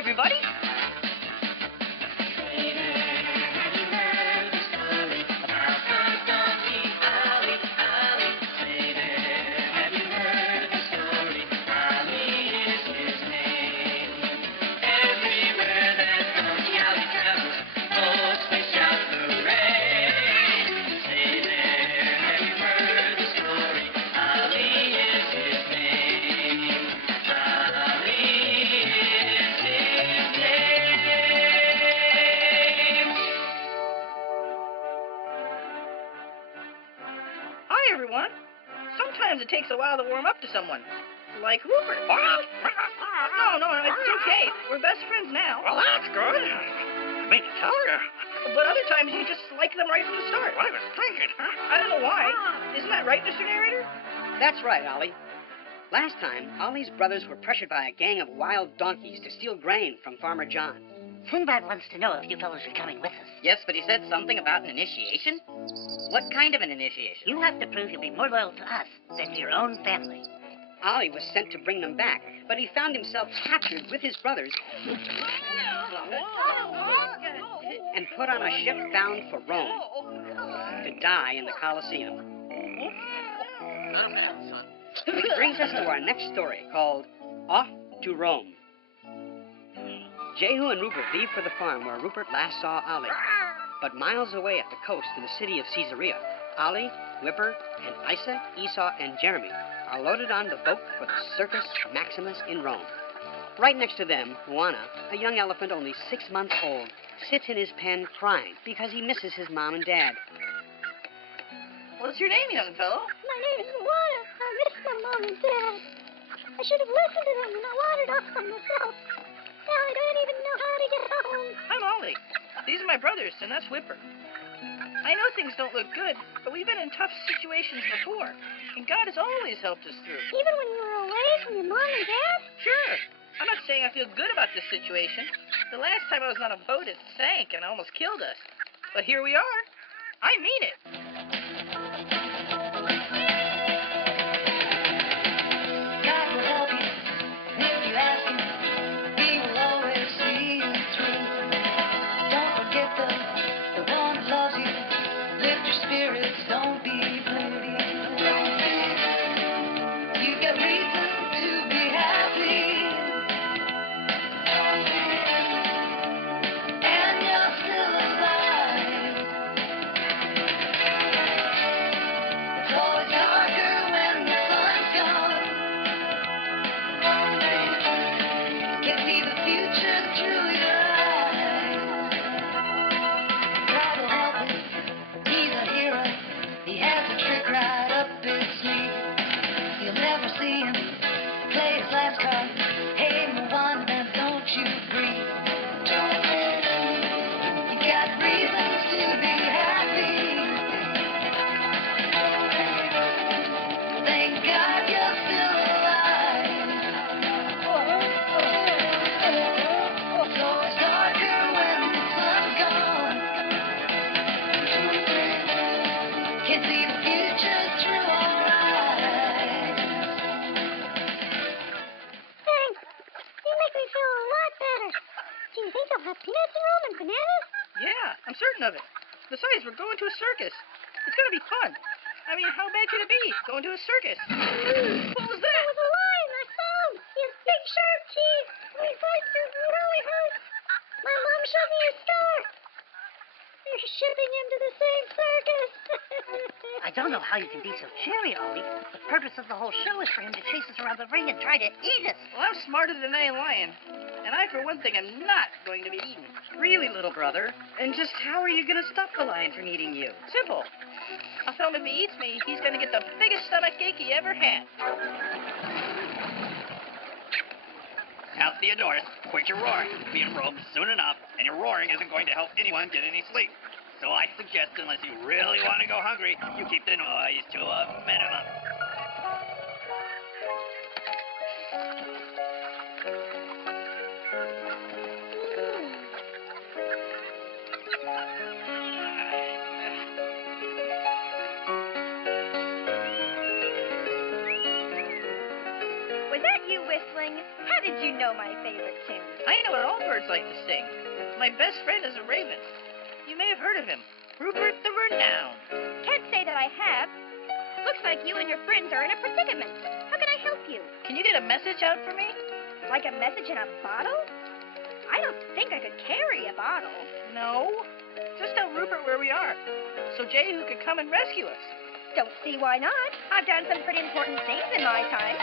everybody. Everyone. Sometimes it takes a while to warm up to someone. Like Rupert. No, it's okay. We're best friends now. Well, that's good. I mean to tell you. But other times you just like them right from the start. I was thinking, huh? I don't know why. Isn't that right, Mr. Narrator? That's right, Ollie. Last time, Ollie's brothers were pressured by a gang of wild donkeys to steal grain from Farmer John. Sinbad wants to know if you fellows are coming with us. Yes, but he said something about an initiation? What kind of an initiation? You have to prove you'll be more loyal to us than to your own family. Ollie was sent to bring them back, but he found himself captured with his brothers and put on a ship bound for Rome to die in the Colosseum. Which brings us to our next story, called Off to Rome. Jehu and Rupert leave for the farm where Rupert last saw Ollie. But miles away at the coast in the city of Caesarea, Ollie, Whipper, and Isa, Esau, and Jeremy are loaded on the boat for the Circus Maximus in Rome. Right next to them, Juana, a young elephant only 6 months old, sits in his pen crying because he misses his mom and dad. What's your name, young fellow? My name is Juana. I miss my mom and dad. I should have listened to them when I wandered off by myself. Now I don't even know how to get home. I'm Ollie. These are my brothers, and that's Whipper. I know things don't look good, but we've been in tough situations before, and God has always helped us through. Even when you were away from your mom and dad? Sure. I'm not saying I feel good about this situation. The last time I was on a boat, it sank and almost killed us. But here we are. I mean it. God will help you if you ask him. He will always see you through. Don't forget the one who loves you. Lift your spirits, don't be blue. You got reason to be happy. And you're still alive. It's always darker when the sun's gone. Can see the future through your eyes. God will help him. He's a hero. He has a trick right up his sleeve. You'll never see him play his last card. Hey, Moana, don't you breathe. You got reasons to be happy. Thank God you're still alive. It's always darker when the sun's gone. Can see the future through our eyes. Thanks. You make me feel a lot better. Do you think they'll have peanuts in Rome and bananas? Yeah, I'm certain of it. Besides, we're going to a circus. It's going to be fun. I mean, how bad could it be, going to a circus? What was that? It was a lion. I saw him. He has big, sharp teeth. And he fights to really hurt. My mom showed me his scar. They're shipping him to the same circus. I don't know how you can be so cheery, Ollie. The purpose of the whole show is for him to chase us around the ring and try to eat us. Well, I'm smarter than any lion. And I, for one thing, am not going to be eaten. Really, little brother? And just how are you going to stop the lion from eating you? Simple. I'll tell him if he eats me, he's going to get the biggest stomach ache he ever had. Now, Theodorus, quit your roaring. We'll be in Rome soon enough, and your roaring isn't going to help anyone get any sleep. So I suggest, unless you really want to go hungry, you keep the noise to a minimum. Was that you whistling? How did you know my favorite tune? I know what all birds like to sing. My best friend is a raven. You may have heard of him. Rupert the Renowned. Can't say that I have. Looks like you and your friends are in a predicament. How can I help you? Can you get a message out for me? Like a message in a bottle? I don't think I could carry a bottle. No. Just tell Rupert where we are, so Jehu could come and rescue us. Don't see why not. I've done some pretty important things in my time.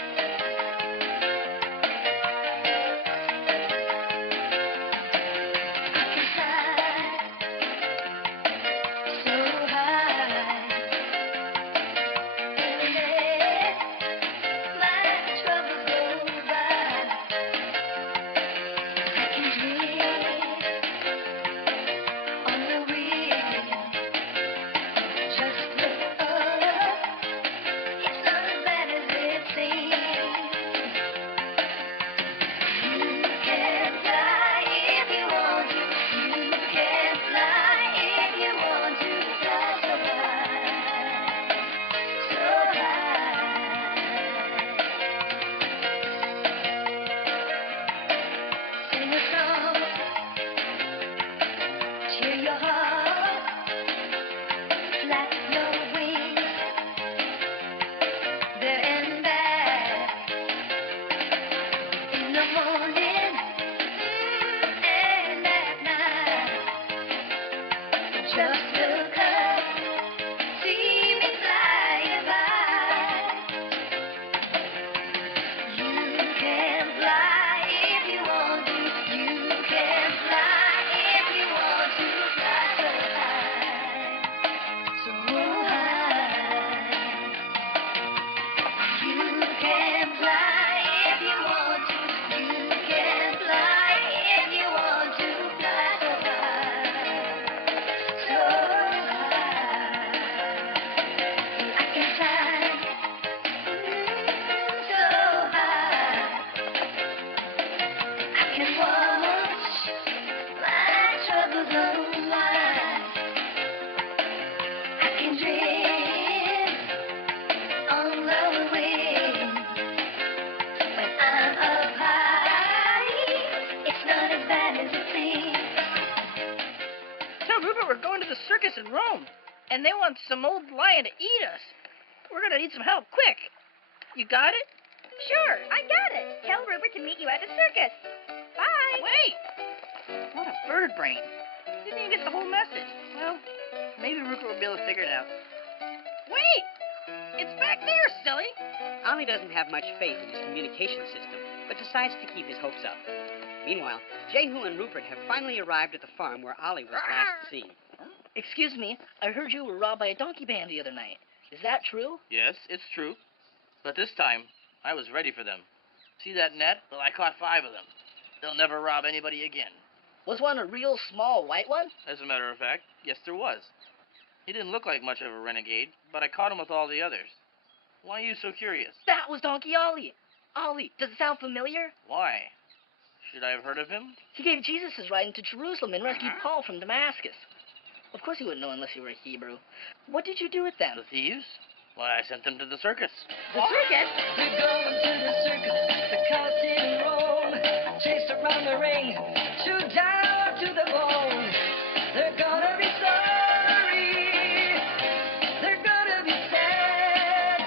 We're going to the circus in Rome, and they want some old lion to eat us. We're going to need some help, quick. You got it? Sure, I got it. Tell Rupert to meet you at the circus. Bye. Wait! What a bird brain. Didn't even get the whole message. Well, maybe Rupert will be able to figure it out. Wait! It's back there, silly! Ollie doesn't have much faith in his communication system, but decides to keep his hopes up. Meanwhile, Jehu and Rupert have finally arrived at the farm where Ollie was last seen. Excuse me, I heard you were robbed by a donkey band the other night. Is that true? Yes, it's true. But this time, I was ready for them. See that net? Well, I caught 5 of them. They'll never rob anybody again. Was one a real small white one? As a matter of fact, yes, there was. He didn't look like much of a renegade, but I caught him with all the others. Why are you so curious? That was Donkey Ollie. Ollie, does it sound familiar? Why? Should I have heard of him? He gave Jesus his ride into Jerusalem and rescued Paul from Damascus. Of course he wouldn't know unless he were a Hebrew. What did you do with them? The thieves? Why, I sent them to the circus. The circus? They're going to the circus, the Colosseum in Rome, chased around the ring, chewed down to the bone. They're gonna be sorry, they're gonna be sad,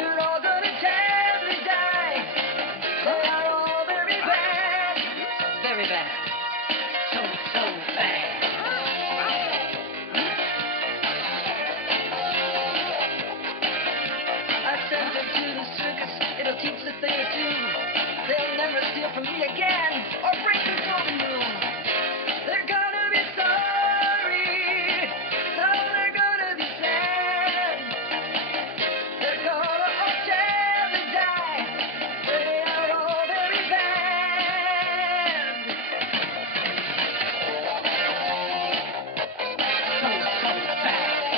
they're all gonna terribly die. They are all very bad, so bad. It'll teach the thing or two. They'll never steal from me again or break the golden rule. They're gonna be sorry. No, they're gonna be sad. They're gonna all terribly die. They are all very bad. So bad. So bad.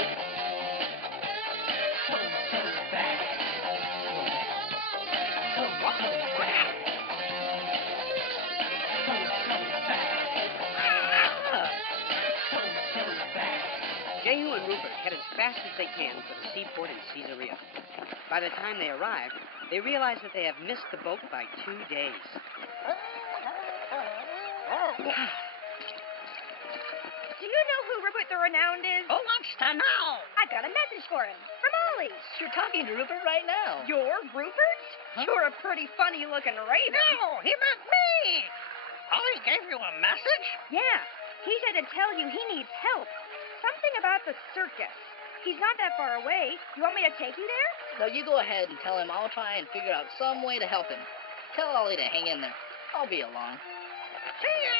Jehu and Rupert head as fast as they can for the seaport in Caesarea. By the time they arrive, they realize that they have missed the boat by 2 days. Do you know who Rupert the Renowned is? Who wants to know? I've got a message for him. From Ollie. You're talking to Rupert right now. You're Rupert? You're a pretty funny-looking raven. No, he meant me. Ollie gave you a message? Yeah. He said to tell you he needs help. Something about the circus. He's not that far away. You want me to take you there? No, you go ahead and tell him I'll try and figure out some way to help him. Tell Ollie to hang in there. I'll be along. See ya.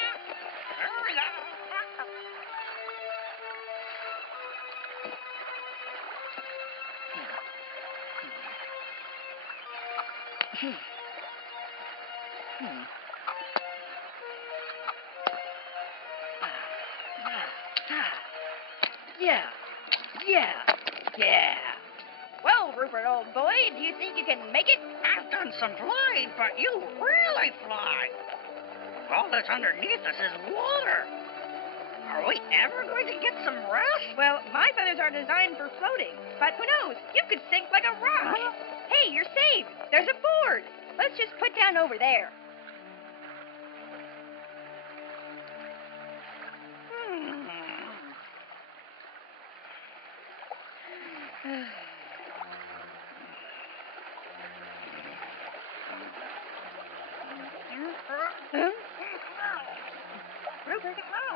Yeah. Well, Rupert, old boy, do you think you can make it? I've done some flying, but you really fly. All that's underneath us is water. Are we ever going to get some rest? Well, my feathers are designed for floating, but who knows? You could sink like a rock. Huh? Hey, you're saved. There's a board. Let's just put down over there.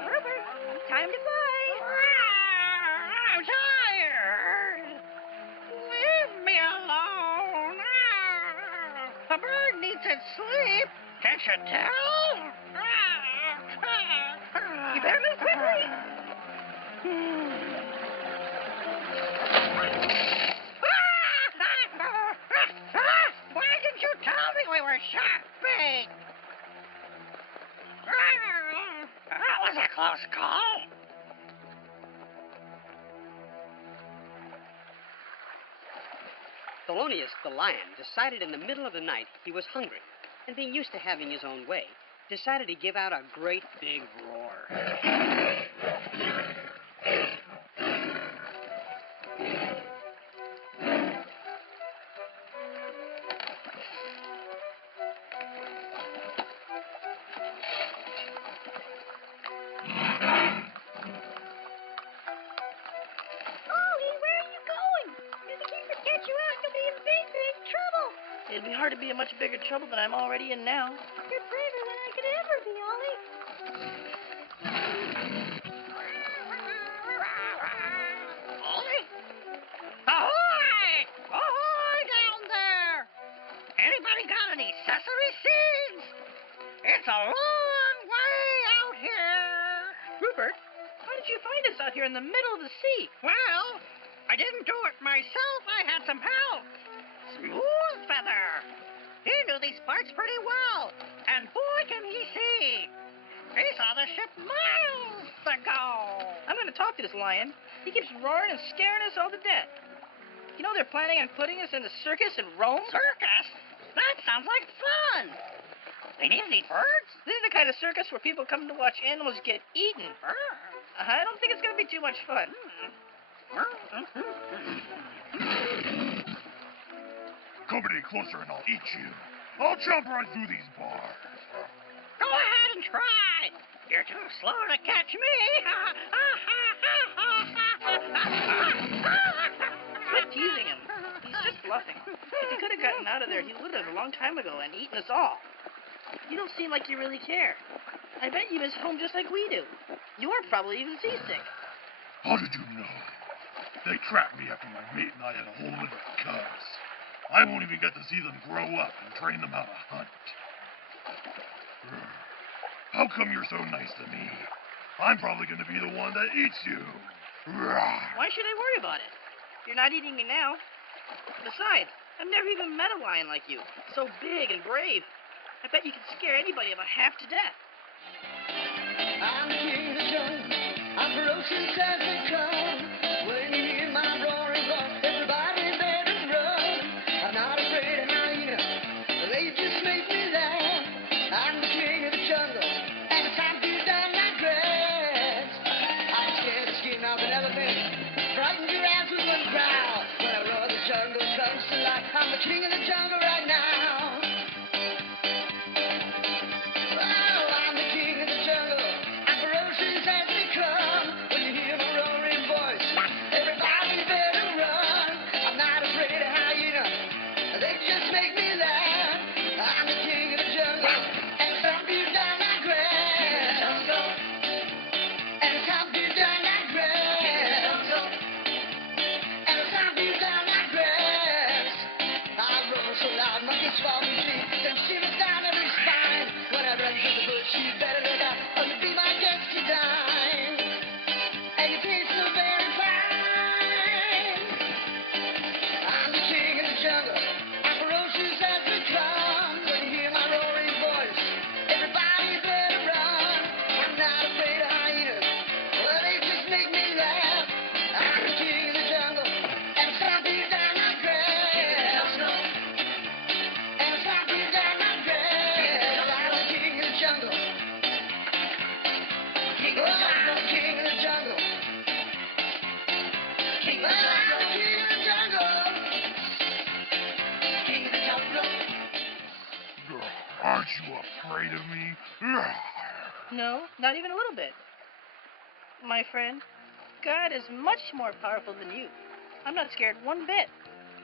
Rupert, time to fly. I'm tired. Leave me alone. A bird needs its sleep. Can't you tell? You better move quickly. Why didn't you tell me we were shopping? That was a close call. Thelonious the lion decided in the middle of the night he was hungry, and being used to having his own way, decided to give out a great big roar. Ollie, where are you going? If the keepers catch you out, you'll be in big, big trouble. It'd be hard to be in much bigger trouble than I'm already in now. You're braver than I could ever be, Ollie. Ollie? Ahoy! Ahoy down there! Anybody got any sesame seeds? It's a long way out here. Rupert, how did you find us out here in the middle of the sea? Well, I didn't do it myself. I had some help. Smooth Feather. He knew these parts pretty well, and boy can he see. He saw the ship miles ago. I'm going to talk to this lion. He keeps roaring and scaring us all to death. You know they're planning on putting us in the circus in Rome? Circus? That sounds like fun. They need any birds? This is the kind of circus where people come to watch animals get eaten. I don't think it's going to be too much fun. Come any closer and I'll eat you. I'll jump right through these bars. Go ahead and try. You're too slow to catch me. Quit teasing him. He's just bluffing. If he could have gotten out of there, he would have a long time ago and eaten us all. You don't seem like you really care. I bet you miss home just like we do. You are probably even seasick. How did you know? They trapped me after my mate and I had a whole litter of cubs. I won't even get to see them grow up and train them how to hunt. How come you're so nice to me? I'm probably going to be the one that eats you. Why should I worry about it? You're not eating me now. Besides, I've never even met a lion like you. So big and brave. I bet you could scare anybody about half to death. I'm the king of the jungle. I'm ferocious as they come. When you hear my roaring voice, everybody better run. I'm not afraid of hyenas. They just make me laugh. I'm the king of the jungle. And it's time to down my grass. I'm scared the skin off an elephant. Frighten your ass with one growl. When I roar, the jungle comes to life. I'm the king of the jungle right now. Oh, I'm the king of the jungle. afraid of me? No, not even a little bit. My friend, God is much more powerful than you. I'm not scared one bit.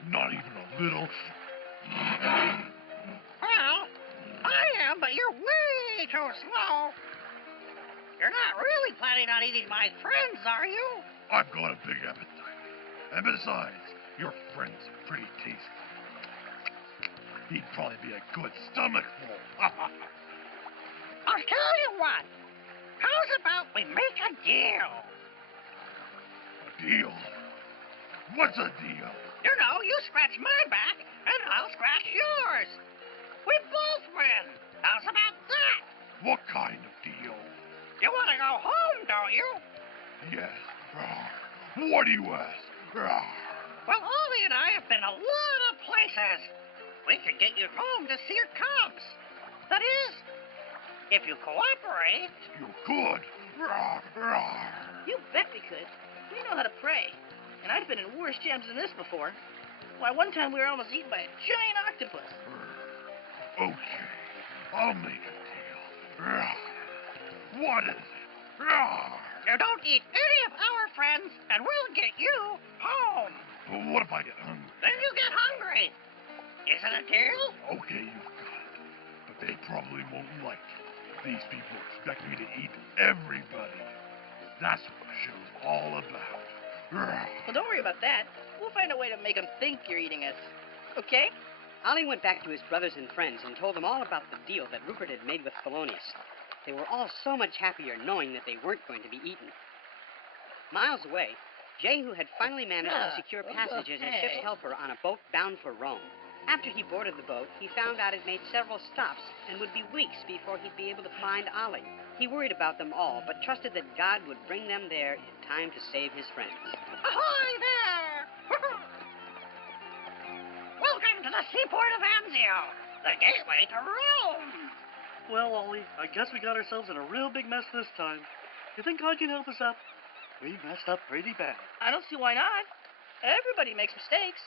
Not even a little? Well, I am, but you're way too slow. You're not really planning on eating my friends, are you? I've got a big appetite. And besides, your friend's pretty tasty. He'd probably be a good stomachful. I'll tell you what. How's about we make a deal? A deal? What's a deal? You know, you scratch my back, and I'll scratch yours. We both win. How's about that? What kind of deal? You want to go home, don't you? Yes. What do you ask? Well, Ollie and I have been a lot of places. We could get you home to see your cubs. That is, if you cooperate. You could. You bet we could. We know how to pray. And I've been in worse jams than this before. Why, one time we were almost eaten by a giant octopus. Okay. I'll make a deal. What is it? You don't eat any of our friends, and we'll get you home. Well, what if I get hungry? Then you get hungry. Is it a deal? Okay, you've got it. But they probably won't like it. These people expect me to eat everybody. That's what the show's all about. Well, don't worry about that. We'll find a way to make them think you're eating us. Okay? Ollie went back to his brothers and friends and told them all about the deal that Rupert had made with Thelonious. They were all so much happier knowing that they weren't going to be eaten. Miles away, Jehu had finally managed to secure passage as a ship's helper on a boat bound for Rome. After he boarded the boat, he found out it made several stops and would be weeks before he'd be able to find Ollie. He worried about them all, but trusted that God would bring them there in time to save his friends. Ahoy there! Welcome to the seaport of Anzio, the gateway to Rome. Well, Ollie, I guess we got ourselves in a real big mess this time. You think God can help us out? We messed up pretty bad. I don't see why not. Everybody makes mistakes.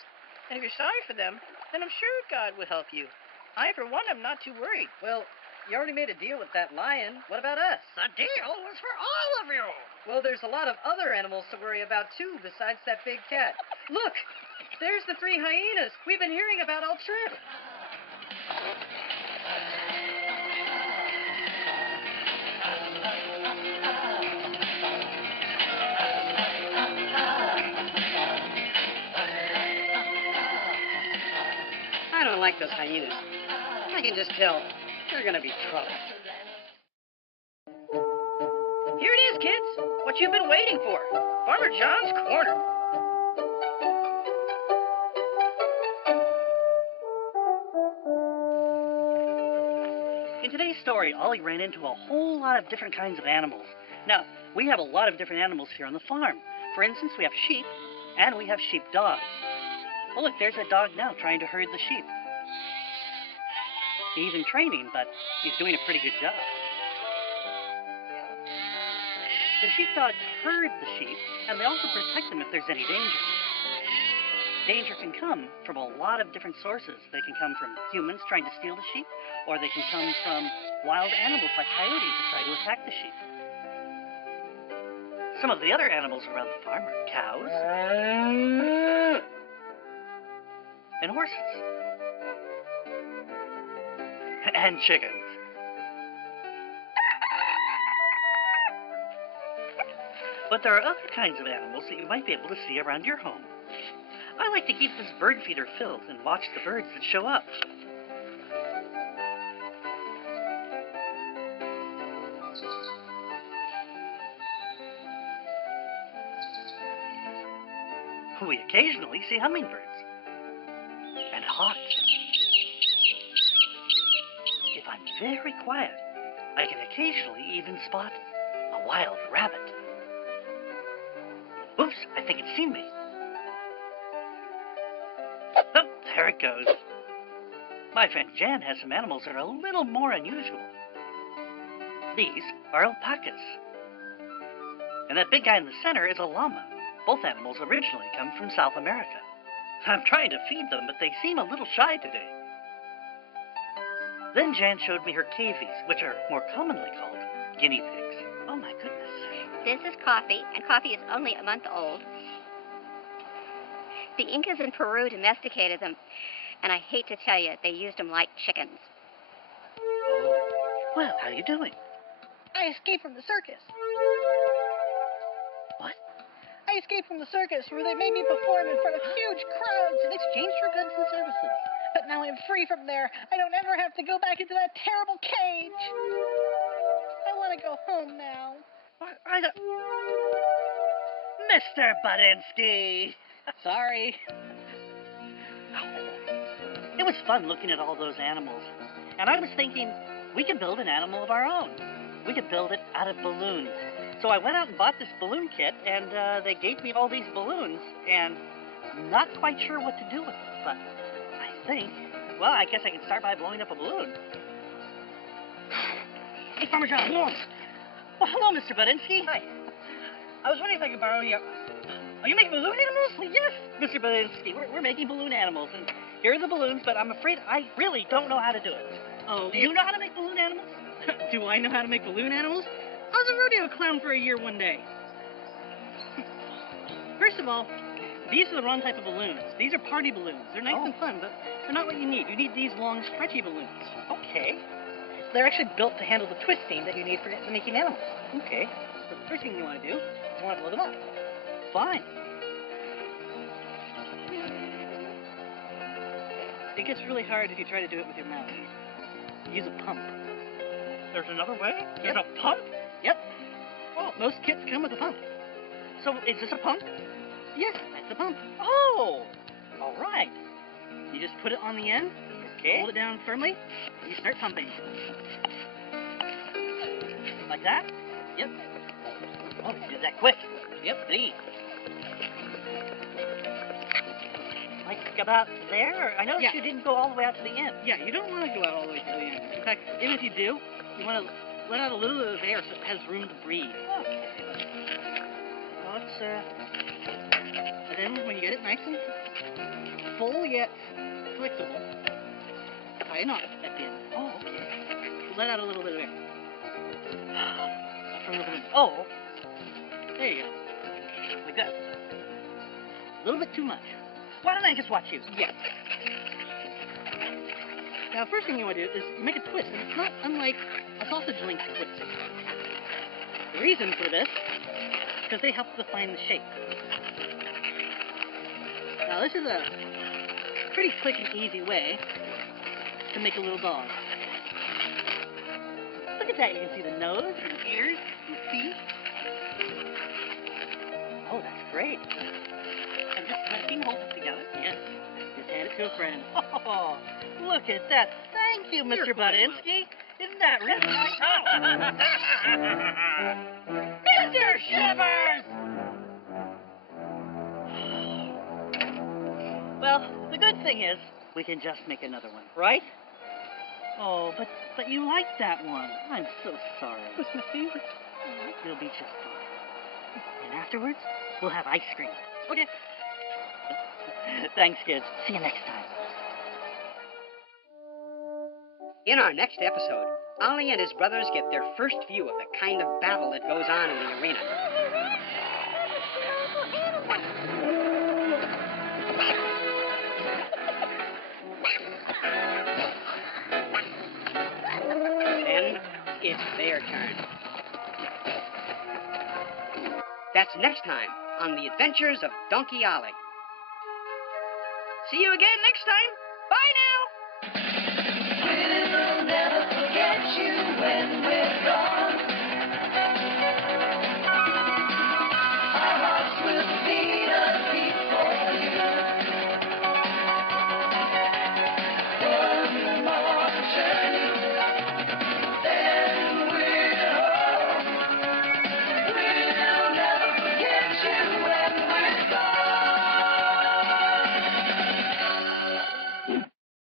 And if you're sorry for them, then I'm sure God would help you. I, for one, am not too worried. Well, you already made a deal with that lion. What about us? The deal was for all of you. Well, there's a lot of other animals to worry about, too, besides that big cat. Look! There's the 3 hyenas we've been hearing about all trip. I don't like those hyenas. I can just tell they're going to be trouble. Here it is, kids. What you've been waiting for. Farmer John's Corner. In today's story, Ollie ran into a whole lot of different kinds of animals. Now, we have a lot of different animals here on the farm. For instance, we have sheep, and we have sheep dogs. Oh, look, there's a dog now trying to herd the sheep. He's in training, but he's doing a pretty good job. The sheepdogs herd the sheep, and they also protect them if there's any danger. Danger can come from a lot of different sources. They can come from humans trying to steal the sheep, or they can come from wild animals like coyotes that try to attack the sheep. Some of the other animals around the farm are cows and horses and chickens. But there are other kinds of animals that you might be able to see around your home. I like to keep this bird feeder filled and watch the birds that show up. We occasionally see hummingbirds and hawks. If I'm very quiet, I can occasionally even spot a wild rabbit. Oops, I think it's seen me. Oh, there it goes. My friend Jan has some animals that are a little more unusual. These are alpacas. And that big guy in the center is a llama. Both animals originally come from South America. I'm trying to feed them, but they seem a little shy today. Then Jan showed me her cavies, which are more commonly called guinea pigs. Oh, my goodness. This is coffee, and coffee is only a month old. The Incas in Peru domesticated them, and I hate to tell you, they used them like chickens. Oh. Well, how are you doing? I escaped from the circus. What? I escaped from the circus where they made me perform in front of huge crowds in exchange for goods and services. But now I'm free from there. I don't ever have to go back into that terrible cage. I want to go home now. Mr. Budinsky! Sorry. It was fun looking at all those animals. And I was thinking, we could build an animal of our own. We could build it out of balloons. So I went out and bought this balloon kit, and they gave me all these balloons, and not quite sure what to do with them. But I think, well, I guess I can start by blowing up a balloon. Hey, Farmer John. Well, hello, Mr. Budinsky. Hi. I was wondering if I could borrow your... Are you making balloon animals? Well, yes, Mr. Budinsky. We're making balloon animals, and here are the balloons, but I'm afraid I really don't know how to do it. Oh, Do you know how to make balloon animals? Do I know how to make balloon animals? I was a rodeo clown for a year one day. First of all, these are the wrong type of balloons. These are party balloons. They're nice and fun, but they're not what you need. You need these long, stretchy balloons. Okay. They're actually built to handle the twisting that you need for making animals. Okay. So the first thing you want to do is you want to blow them up. Fine. It gets really hard if you try to do it with your mouth. Use a pump. There's another way? Yep. There's a pump? Yep. Oh, most kits come with a pump. So is this a pump? Yes, that's a pump. Oh! All right. You just put it on the end, Okay. hold it down firmly, and you start pumping. Like that? Yep. Oh, you did that quick. Yep. Three. Like about there? Or I noticed Yeah. you didn't go all the way out to the end. Yeah, you don't want to go out all the way to the end. In fact, even if you do, you want to let out a little bit of air so it has room to breathe. Okay. Well, and then when you get it nice and full yet flexible, tie a knot at the end. Oh, okay. Let out a little bit of air. From the balloon. Oh, There you go. like that. A little bit too much. Why don't I just watch you? Yeah. Now, first thing you want to do is you make a twist, and it's not unlike a sausage link twisting. The reason for this is because they help define the shape. Now, this is a pretty quick and easy way to make a little dog. Look at that. You can see the nose, and ears, and feet. Oh, that's great. And just let me hold it together. Yes. Just hand it to a friend. Oh, look at that. Thank you, Mr. You're quite Budinsky. Isn't that really nice? Mr. Shivers! Well, the good thing is, we can just make another one, right? Oh, but you liked that one. I'm so sorry. It was my favorite. You'll be just fine. And afterwards, we'll have ice cream. Okay. Thanks, kids. See you next time. In our next episode, Ollie and his brothers get their first view of the kind of battle that goes on in the arena. Then it's their turn. That's next time on The Adventures of Donkey Ollie. See you again next time. Bye now!